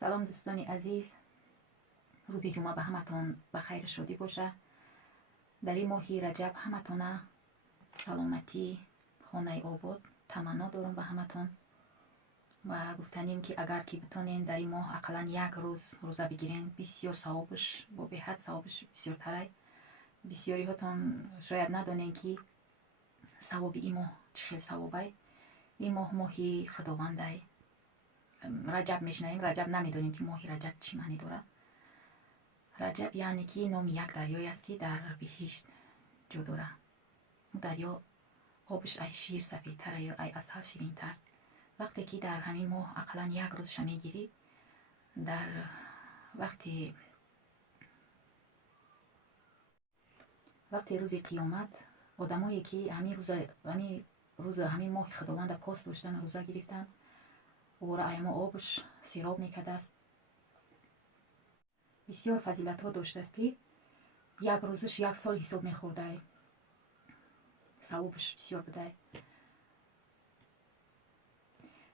سلام دوستانی عزیز، روز جمعه به همتون بخیر شدی باشه. در این ماهی رجب همتون سلامتی خانه آباد تمنا دارم به همتون و گفتنیم که اگر که بتونین در این ماه اقلا یک روز روزه بگیرین بسیار ثوابش با به حد ثوابش بسیار تره. بسیاری هاتون شاید ندونین که ثواب این ماه چه ثوابه. این ماه ماهی خداونده رجب میشنیم. رجب نمیدونیم که ماهی رجب چی معنی داره. رجب یعنی که نام یک دریای است که در بهشت جو داره. دریا آبش ای شیر سفید تر یا ای اصل شیرین تر. وقتی که در همین ماه اقلا یک روز شمی گیری، در وقتی روز قیامت آدمایی که همین ماه خداوند پاس داشتن روزه گرفتن و ایما آبش سیراب میکده است. بسیار فضیلت ها داشته است که یک روزش یک سال حساب میخورده، ثوابش بسیار بده.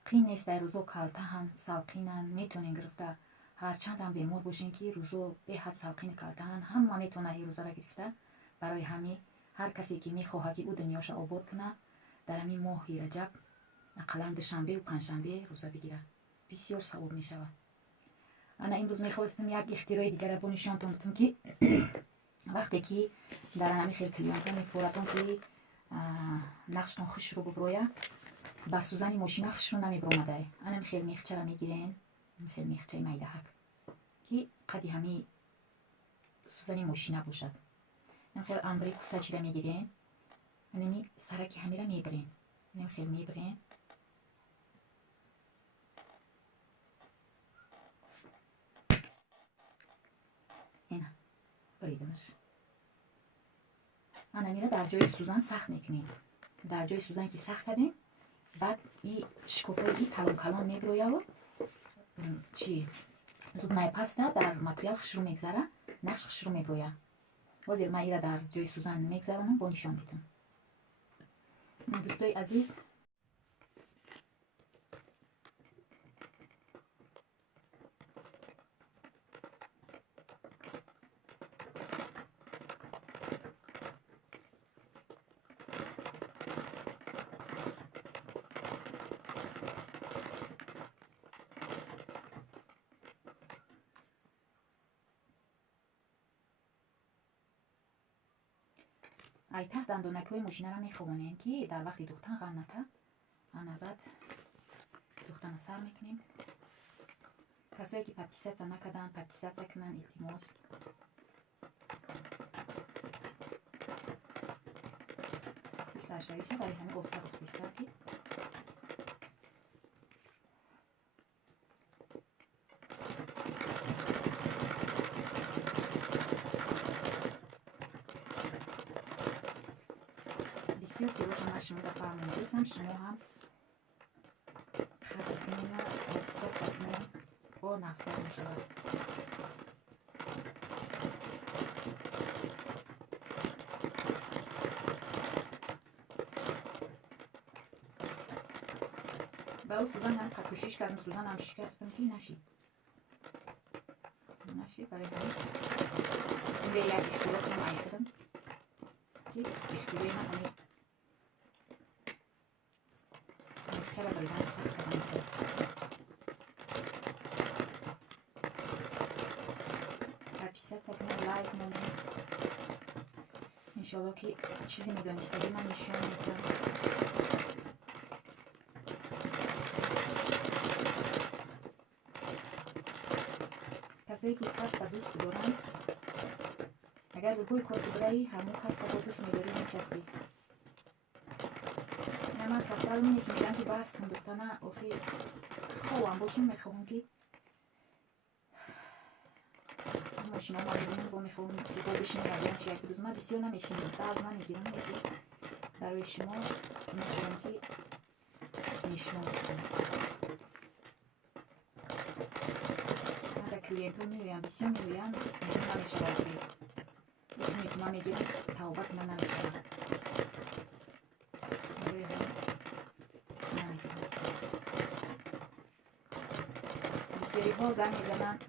قین نیست در روزا کلته هم سلقینن میتونین گرفته. هرچند هم بیمار باشین که روزا به حد سلقین کلته هم میتونه این روزا را گرفته. برای همین هر کسی که میخواه که او دنیاش آباد کنه در همین ماه رجب اقلا دوشنبه و پنجشنبه روزه بگیره، بسیار ثواب میشود. انا امروز میخواستم یک اختراع دیگر رو نشانتون بدم که وقتی که در همین خیلی کلیانت میفورتون که نقشتون خوش رو ببرویه با سوزن ماشین خوش رو نمیبرومده. انا خیلی میخچه را میگیرین، خیلی میخچه میدهک که قدی همین سوزن ماشین باشد. خیلی امبری کوسه چی را میگیرین، نمی سرکی همین را میبرین، نمی خیلی میبرین اینا بریدمش. انا میره در جای سوزن سخت میکنین. در جای سوزن که سخت کردین بعد این شکوفای این کلان کلان میبرویه و چی زود میپسته در مطلق خش رو میگذره، نقش خش رو میبرویه. وزیر من ایره در جای سوزن میگذرونم با نشان میدم. دوستای عزیز، ای ته دندانک های ماشینه را میخوانیم که در وقتی دوختن غنته انا بعد دوختن سر میکنیم. کسایی که پدکیست نکردن پدکیست کنن التماس. سرشویش برای همه گسته بخویسته که بسیار سیروش من شما در فرمونیزم. شما هم خطتین و اکسپ بکنین با نصبت می شود. با او سوزن هم خطوشیش کردم، سوزن هم شکستم که نشید برای همین این به یک اختراع کنم ایکدم که اختراعی من همین چرا بریدن سخت کنم پدکیست کنم لایک موندم. انشاءالله که چیزی میدونستگی من نشان میدم. کسایی که خاص و دوست دارن اگر بگوی کارت برای همون خط با دوست میداری میچسبی. من کسال میگه که میگن که بس کن دختانه آخی خواهم باشون میخواهم که ماشین ها مردونی با میخواهم که با بشین بردیم چه یکی دوست من بسیار نمیشین درز من میگیرم یکی برای شما میخواهم که نشون بکنم. من در کلیانت ها میگویم بسیار میگویم نشون نمیشه برای بسیمی که من میگیرم توابت من نمیشه بسیاری ها زنگ میزنن